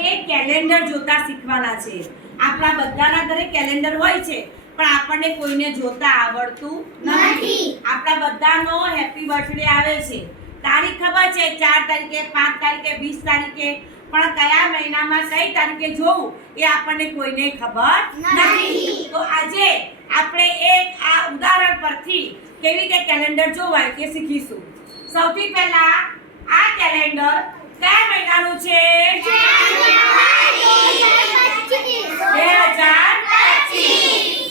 આજે કેલેન્ડર જોતા શીખવાના છે। આપણા બધાના ઘરે કેલેન્ડર હોય છે, પણ આપણને કોઈને જોતા આવડતું નથી। આપણા બધાનો હેપી બર્થડે આવે છે, તારીખ ખબર છે 4 તારીખે, 5 તારીખે, 20 તારીખે, પણ કયા મહિનામાં કઈ તારીખે જોવું એ આપણને કોઈને ખબર નથી। તો આજે આપણે એક આ ઉદાહરણ પરથી કેવી રીતે કેલેન્ડર જોવાય તે શીખીશું। સૌથી પહેલા આ કેલેન્ડર કયા મહિનાનું છે?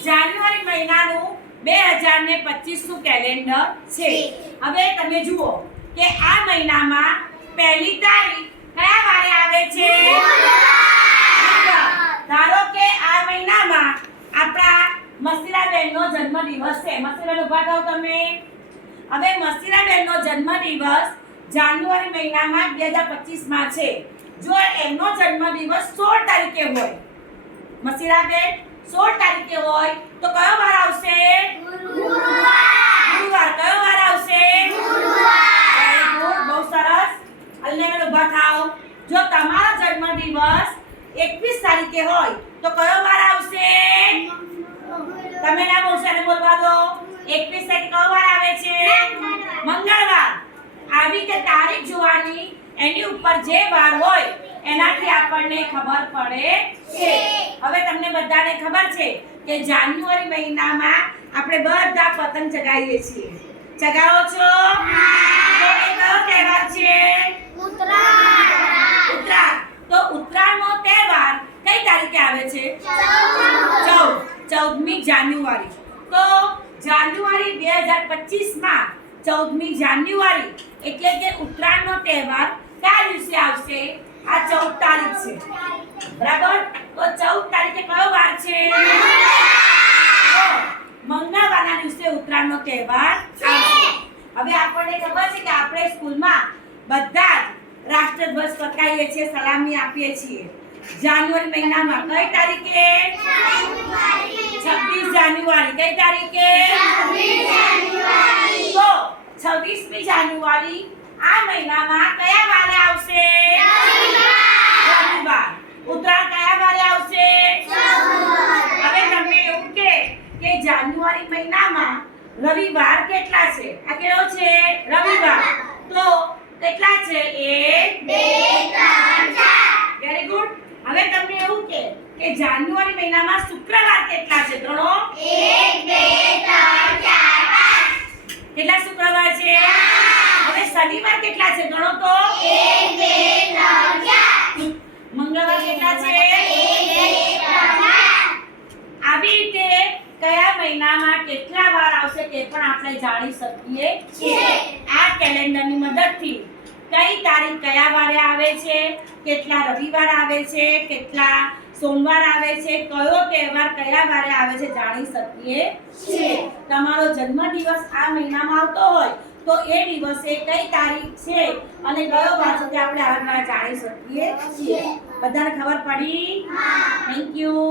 જાન્યુઆરી મહિનાનું 2025 નું કેલેન્ડર છે। હવે તમે જુઓ કે આ મહિનામાં પહેલી તારીખ કયા વારે આવે છે? ધારો કે આ મહિનામાં આપણા મસીરાબેનનો જન્મદિવસ છે। મસીરાબેન ઉભા થાઓ તમે। હવે મસીરાબેનનો જન્મદિવસ જાન્યુઆરી મહિનામાં 2025 માં છે। જો એમનો જન્મદિવસ 16 તારીખે હોય, મસીરાબેન 16 તારીખે હોય તો કયો વાર આવશે? ગુરુવાર। કયો વાર આવશે? વેરી ગુડ, બહુ સરસ। અલ્લેબેન ઉભા થાઓ। જો તમારો જન્મદિવસ 21 તારીખે હોય તો કયો વાર આવશે? તમે ના બોલશો ને બોલવા દો। 21 તારીખે કયો વાર આવે છે? મંગળવાર। આવી કે તારીખ જોવાની, એની ઉપર જે વાર હોય એનાથી આપણને ખબર પડે છે। હવે તમને બધાને ખબર છે કે જાન્યુઆરી મહિનામાં આપણે બધા પતંગ ચગાવીએ છીએ। ચગાવો છો? તો એ કયો તહેવાર છે? ઉત્તરાયણ। તો ઉત્તરાયણનો તહેવાર કઈ તારીખે આવે છે? 14મી જાન્યુઆરી। તો જાન્યુઆરી 2025 માં 14મી જાન્યુઆરી એટલે કે ઉત્તરાયણનો તહેવાર કયા દિવસે આવશે? આ 14 તારીખ છે, બરાબર? તો 14 તારીખે કયો વાર છે? મંગળવારના દિવસે ઉત્તરાયણનો તહેવાર આવશે। હવે આપણને ખબર છે કે આપણે સ્કૂલમાં બધા જ રાષ્ટ્રધ્વજ ફરકાવીએ છીએ, સલામી આપીએ છીએ। જાન્યુઆરી મહિનામાં કઈ તારીખે? 26 જાન્યુઆરી। કઈ તારીખે? તો 26મી જાન્યુઆરી આ મહિનામાં કયા વારે આવશે? રવિવાર। ઉત્તરાયણ કયા વારે આવશે? હવે તમને એવું કે જાન્યુઆરી મહિનામાં રવિવાર કેટલા છે? આ કેવો છે? રવિવાર। તો કેટલા છે? 1 2 3 4। Very good. હવે તમને એવું કે જાન્યુઆરી મહિનામાં શુક્રવાર કેટલા છે? ગણો। 1 2 3 4 5। કેટલા શુક્રવાર છે? હવે શનિવાર કેટલા છે? ગણો તો। 1 2 3 4। મંગળવાર કેટલા છે? 1 2 3 4। આવી રીતે કયા મહિનામાં કેટલા વાર આવશે તે પણ આપણે જાણી શકીએ છીએ। આ કેલેન્ડરની મદદથી કઈ તારીખ કયા વારે આવે છે, કેટલા રવિવાર આવે છે, કેટલા સોમવાર આવે છે, કયો તહેવાર કયા વારે આવે છે જાણી શકીએ છીએ। તમારો જન્મદિવસ આ મહિનામાં આવતો હોય તો એ દિવસે કઈ તારીખ છે અને કયો વાર છે તે આપણે આગળ જાણી શકીએ છીએ। બધાને ખબર પડી? Thank you.